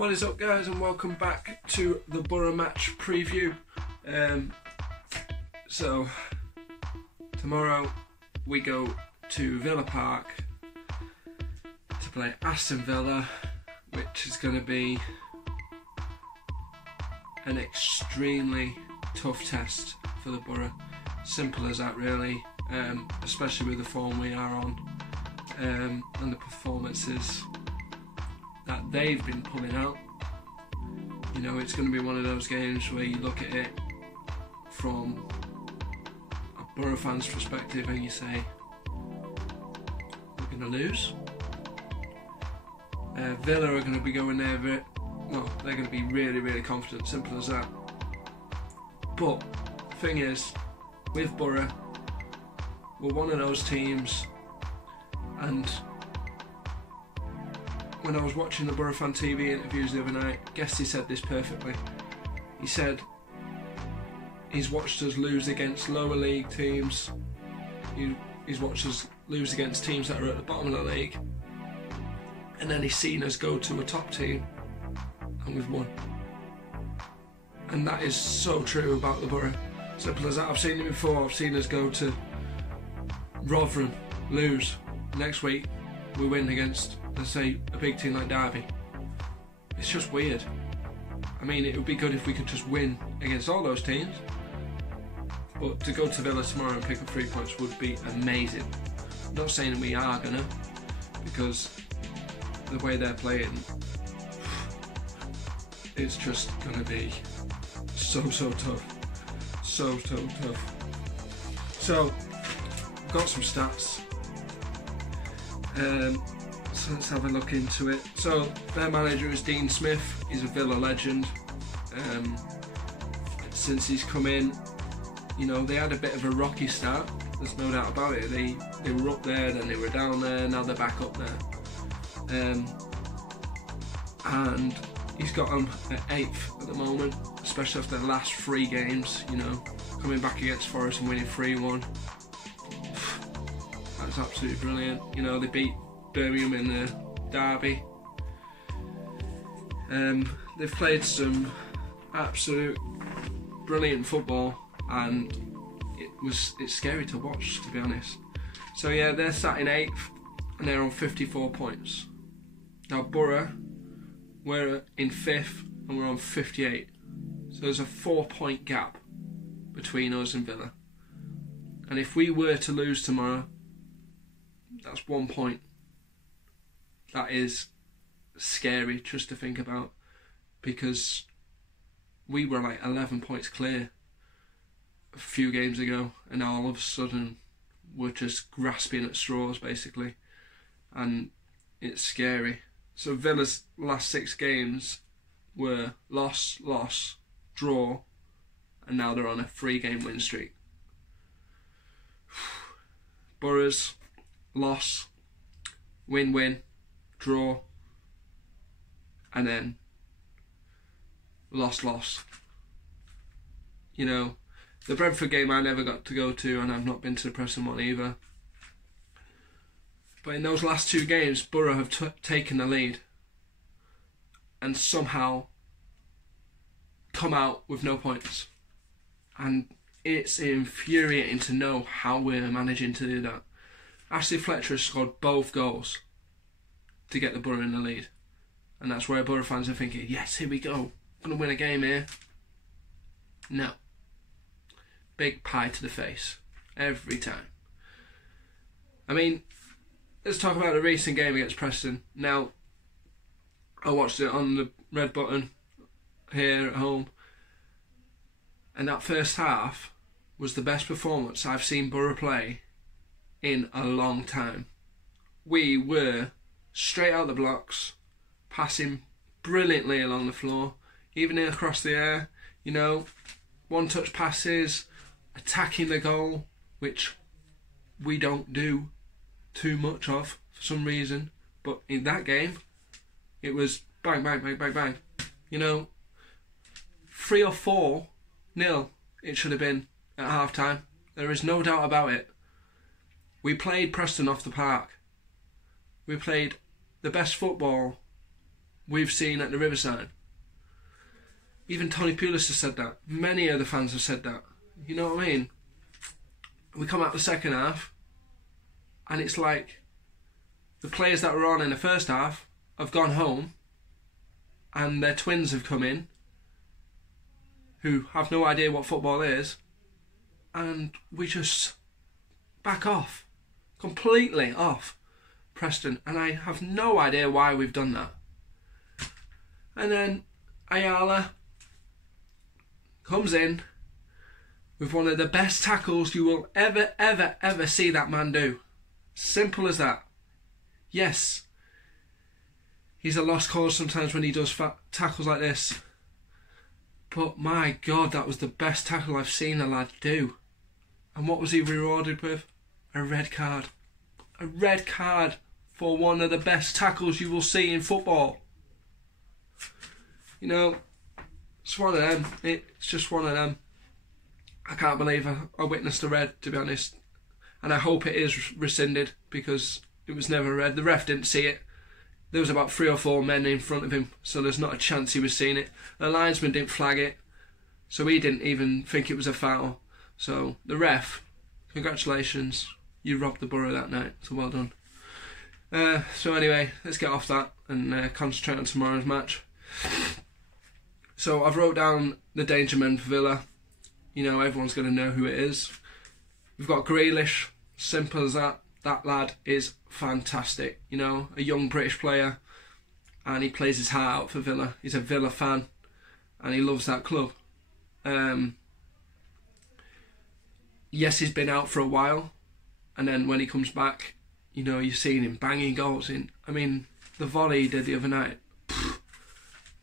What is up, guys, and welcome back to the Boro match preview. So tomorrow we go to Villa Park to play Aston Villa, which is going to be an extremely tough test for the Boro. Simple as that, really, especially with the form we are on and the performances that they've been pulling out. You know, it's going to be one of those games where you look at it from a Boro fan's perspective and you say, we're going to lose. Villa are going to be going there, they're going to be really confident, simple as that. But the thing is, with Boro, we're one of those teams, and when I was watching the Boro Fan TV interviews the other night, Guesty said this perfectly. He said he's watched us lose against lower league teams, he's watched us lose against teams that are at the bottom of the league, and then he's seen us go to a top team and we've won. And that is so true about the Boro. Simple as that. I've seen it before. I've seen us go to Rotherham, lose. Next week we win against, let's say, a big team like Derby. It's just weird. I mean, it would be good if we could just win against all those teams, but to go to Villa tomorrow and pick up 3 points would be amazing. I'm not saying we are gonna, because the way they're playing, it's just gonna be so tough. So tough. So, got some stats. So let's have a look into it. So their manager is Dean Smith. He's a Villa legend. Since he's come in, you know, they had a bit of a rocky start. There's no doubt about it. They were up there, then they were down there. Now they're back up there. And he's got them at 8th at the moment, especially after the last 3 games. You know, coming back against Forest and winning 3-1. That's absolutely brilliant. You know, they beat Birmingham in the derby. They've played some absolute brilliant football, and it's scary to watch, to be honest. So yeah, they're sat in 8th and they're on 54 points. Now Boro, we're in 5th and we're on 58. So there's a 4-point gap between us and Villa. And if we were to lose tomorrow, that's 1 point. That is scary just to think about, because we were like 11 points clear a few games ago, and now all of a sudden we're just grasping at straws basically, and it's scary. So Villa's last 6 games were loss, draw, and now they're on a 3-game win streak. Boro's loss, win, draw, and then loss. You know, the Brentford game I never got to go to, and I've not been to the Preston one either. But in those last 2 games, Boro have taken the lead and somehow come out with no points. And it's infuriating to know how we're managing to do that. Ashley Fletcher has scored both goals to get the Boro in the lead. And that's where Boro fans are thinking, yes, here we go, going to win a game here. No. Big pie to the face. Every time. I mean, let's talk about the recent game against Preston. Now, I watched it on the red button here at home, and that first half was the best performance I've seen Boro play in a long time. We were straight out the blocks, passing brilliantly along the floor, even across the air, you know, one-touch passes, attacking the goal, which we don't do too much of for some reason. But in that game, it was bang, you know, 3 or 4-0 it should have been at half time. There is no doubt about it. We played Preston off the park. We played the best football we've seen at the Riverside. Even Tony Pulis has said that. Many other fans have said that. You know what I mean? We come out the second half, and it's like the players that were on in the first half have gone home, and their twins have come in who have no idea what football is, and we just back off. Completely off Preston. And I have no idea why we've done that. And then Ayala comes in with one of the best tackles you will ever see that man do. Simple as that. Yes, he's a lost cause sometimes when he does tackles like this. But my God, that was the best tackle I've seen a lad do. And what was he rewarded with? A red card. A red card for one of the best tackles you will see in football. You know, it's one of them. It's just one of them. I can't believe I witnessed a red, to be honest. And I hope it is rescinded, because it was never a red. The ref didn't see it. There was about 3 or 4 men in front of him, so there's not a chance he was seeing it. The linesman didn't flag it, so he didn't even think it was a foul. So the ref, congratulations, you robbed the Boro that night, so well done. So anyway, let's get off that and concentrate on tomorrow's match. So I've wrote down the danger men for Villa. You know, everyone's going to know who it is. We've got Grealish, simple as that. That lad is fantastic. You know, a young British player, and he plays his heart out for Villa. He's a Villa fan, and he loves that club. Yes, he's been out for a while, and then when he comes back, you know, you've seen him banging goals in. I mean, the volley he did the other night,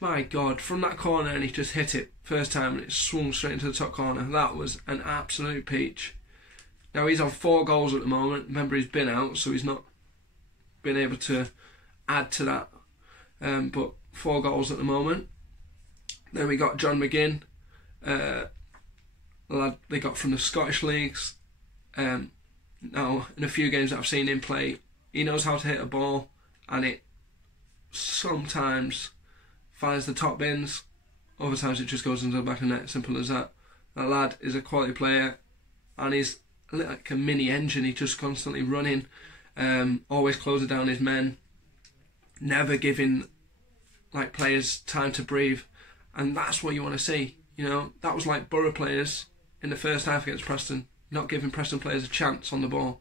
my God, from that corner, and he just hit it first time and it swung straight into the top corner. That was an absolute peach. Now he's on 4 goals at the moment. Remember, he's been out, so he's not been able to add to that. But 4 goals at the moment. Then we got John McGinn, the lad they got from the Scottish leagues. Now, in a few games that I've seen him play, he knows how to hit a ball, and it sometimes finds the top bins. Other times it just goes into the back of the net. Simple as that. That lad is a quality player, and he's like a mini engine. He's just constantly running, always closing down his men, never giving like players time to breathe, and that's what you want to see. You know, that was like Boro players in the first half against Preston, not giving Preston players a chance on the ball.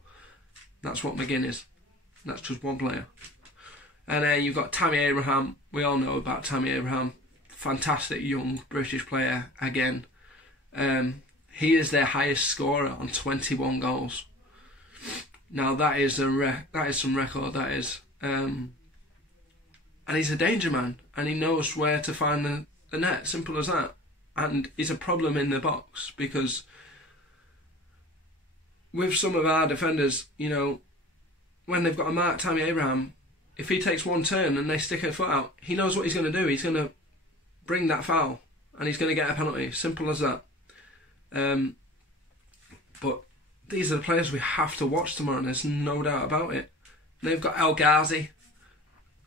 That's what McGinn is. That's just one player. And then you've got Tammy Abraham. We all know about Tammy Abraham. Fantastic young British player again. He is their highest scorer on 21 goals. Now that is some record. That is, and he's a danger man, and he knows where to find the net. Simple as that. And he's a problem in the box, because with some of our defenders, you know, when they've got a mark Tammy Abraham, if he takes one turn and they stick a foot out, he knows what he's going to do. He's going to bring that foul, and he's going to get a penalty. Simple as that. But these are the players we have to watch tomorrow, and there's no doubt about it. And they've got El Ghazi.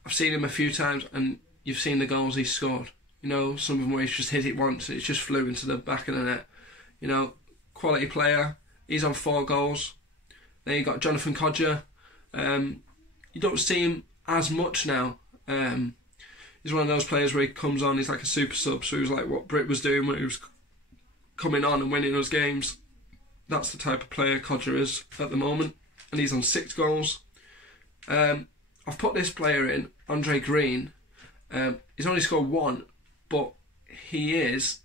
I've seen him a few times, and you've seen the goals he's scored. You know, some of them where he's just hit it once and it just flew into the back of the net. You know, quality player. He's on 4 goals. Then you've got Jonathan Codger. You don't see him as much now. He's one of those players where he comes on, he's like a super sub, so he was like what Britt was doing when he was coming on and winning those games. That's the type of player Codger is at the moment, and he's on 6 goals. I've put this player in, Andre Green. He's only scored 1, but he is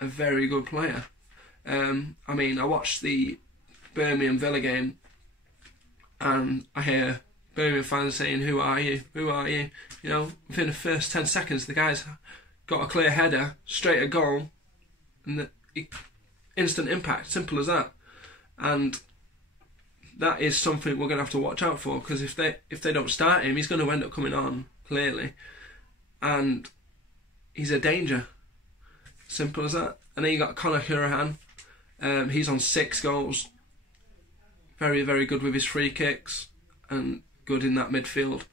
a very good player. I mean, I watched the Birmingham Villa game, and I hear Birmingham fans saying, "Who are you? Who are you?" You know, within the first 10 seconds, the guy's got a clear header, straight at goal, and instant impact. Simple as that. And that is something we're going to have to watch out for, because if they don't start him, he's going to end up coming on, clearly. And he's a danger. Simple as that. And then you got Conor Hurahan. He's on 6 goals. Very, very good with his free kicks, and good in that midfield.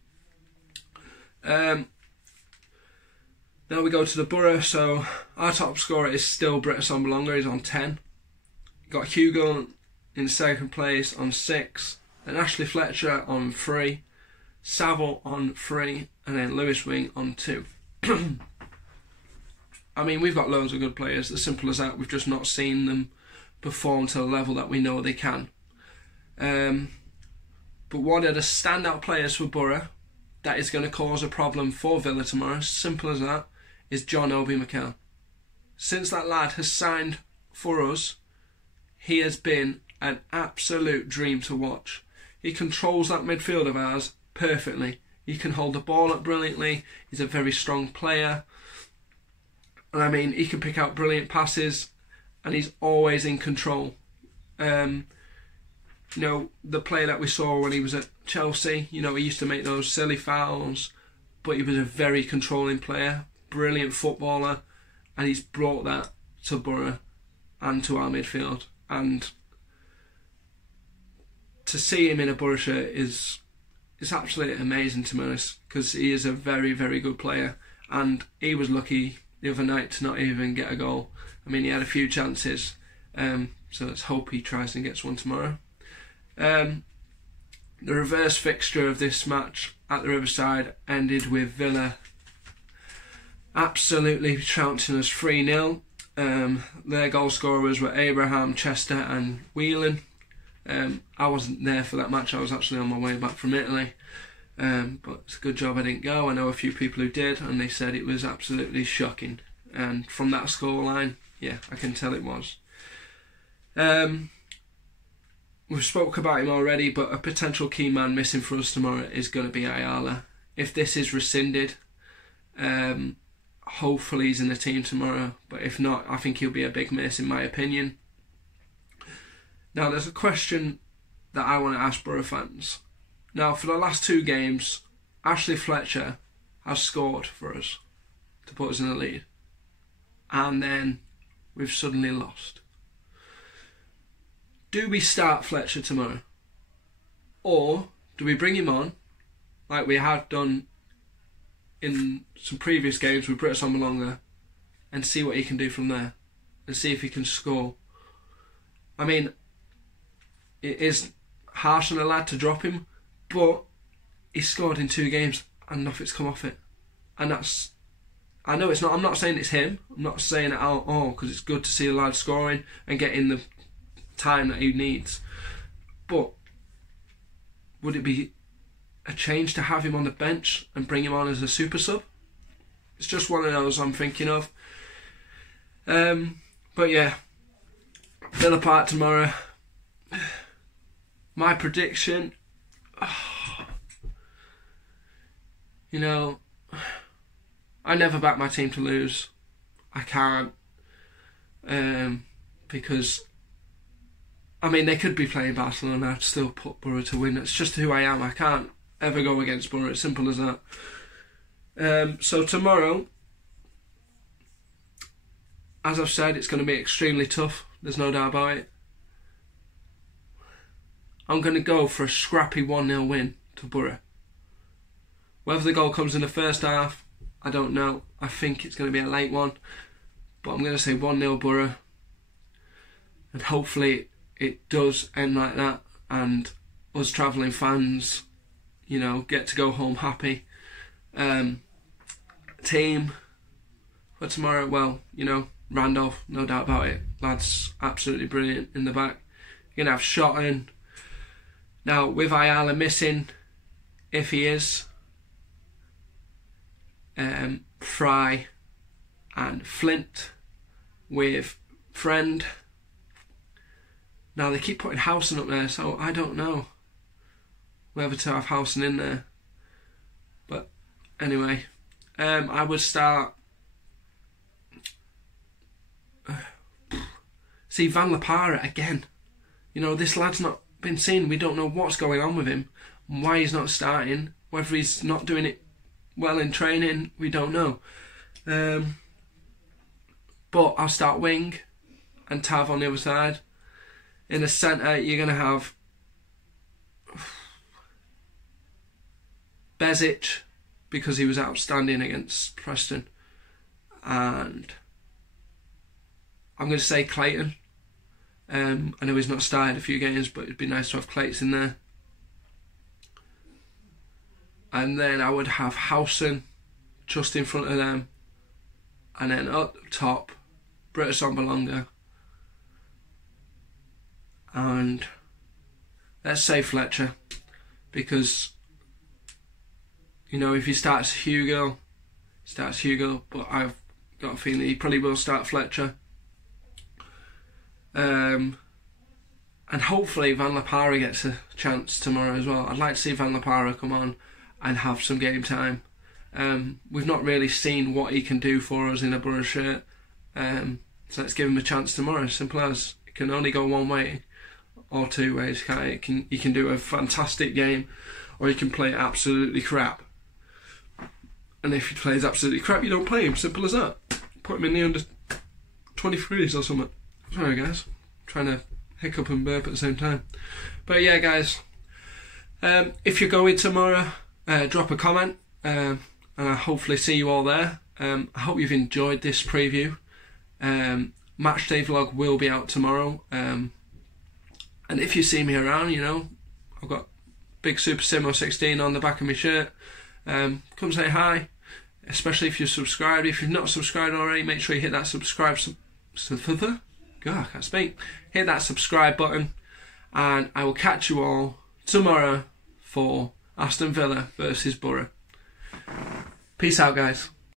Now we go to the Boro. So our top scorer is still Britta Sombalonga. He's on 10. Got Hugo in second place on 6. Then Ashley Fletcher on 3. Saville on 3. And then Lewis Wing on 2. I mean, we've got loads of good players. As simple as that. We've just not seen them perform to the level that we know they can. But one of the standout players for Boro that is going to cause a problem for Villa tomorrow, simple as that, is John Obi Mikel. Since that lad has signed for us, he has been an absolute dream to watch. He controls that midfield of ours perfectly. He can hold the ball up brilliantly. He's a very strong player. And I mean, he can pick out brilliant passes, and he's always in control. You know, the player that we saw when he was at Chelsea, you know, he used to make those silly fouls, but he was a very controlling player, brilliant footballer, and he's brought that to Boro and to our midfield. And to see him in a Boro shirt is absolutely amazing, to be honest, because he is a very, very good player, and he was lucky the other night to not even get a goal. I mean, he had a few chances, so let's hope he tries and gets one tomorrow. The reverse fixture of this match at the Riverside ended with Villa absolutely trouncing us 3-0. Their goal scorers were Abraham, Chester and Whelan. I wasn't there for that match. I was actually on my way back from Italy. But it's a good job I didn't go. I know a few people who did, and they said it was absolutely shocking. And from that scoreline, yeah, I can tell it was. We've spoke about him already, but a potential key man missing for us tomorrow is going to be Ayala. If this is rescinded, hopefully he's in the team tomorrow. But if not, I think he'll be a big miss, in my opinion. Now, there's a question that I want to ask Boro fans. Now, for the last 2 games, Ashley Fletcher has scored for us to put us in the lead. And then we've suddenly lost. Do we start Fletcher tomorrow? Or do we bring him on, like we have done in some previous games with Britta Sombalonga, and see what he can do from there? And see if he can score. I mean, it is harsh on a lad to drop him, but he scored in 2 games and nothing's come off it. And that's... I know it's not... I'm not saying it's him. I'm not saying it out because it's good to see a lad scoring and getting the time that he needs. But would it be a change to have him on the bench and bring him on as a super sub? It's just one of those I'm thinking of. But yeah, Villa Park tomorrow. My prediction, you know, I never back my team to lose. I can't, because, I mean, they could be playing Barcelona, I'd still put Boro to win. It's just who I am. I can't ever go against Boro. It's simple as that. So tomorrow, as I've said, it's going to be extremely tough. There's no doubt about it. I'm going to go for a scrappy 1-0 win to Boro. Whether the goal comes in the first half, I don't know. I think it's going to be a late one. But I'm going to say 1-0 Boro. And hopefully it does end like that. And us travelling fans, you know, get to go home happy. Team for tomorrow, well, you know, Randolph, no doubt about it. Lad's absolutely brilliant in the back. You're going to have Shotton. Now, with Ayala missing, if he is, Fry and Flint with Friend. Now, they keep putting Howson up there, so I don't know whether to have Howson in there. But anyway, I would start... See, Van La Parra again. You know, this lad's not been seen. We don't know what's going on with him, why he's not starting, whether he's not doing it well in training, we don't know. But I'll start Wing and Tav on the other side. In the centre, you're going to have Bezic, because he was outstanding against Preston. and I'm going to say Clayton. I know he's not started a few games, but it'd be nice to have Clayton in there. And then I would have Howson just in front of them. And then up top, Britta Sombalonga. And let's say Fletcher. Because, you know, if he starts Hugo, but I've got a feeling he probably will start Fletcher. And hopefully Van La Parra gets a chance tomorrow as well. I'd like to see Van La Parra come on and have some game time. We've not really seen what he can do for us in a Boro shirt. So let's give him a chance tomorrow. Simple as. It can only go one way or two ways. He can do a fantastic game, or he can play absolutely crap. And if he plays absolutely crap, you don't play him. Simple as that. Put him in the under 23s or something. Sorry guys, trying to hiccup and burp at the same time. But yeah guys, if you're going tomorrow, drop a comment, and I'll hopefully see you all there. I hope you've enjoyed this preview. Match day vlog will be out tomorrow, and if you see me around, you know, I've got big Super Simo 16 on the back of my shirt. Come say hi, especially if you're subscribed. If you've not subscribed already, make sure you hit that subscribe God, I can't speak. Hit that subscribe button, and I will catch you all tomorrow for Aston Villa versus Boro. Peace out, guys.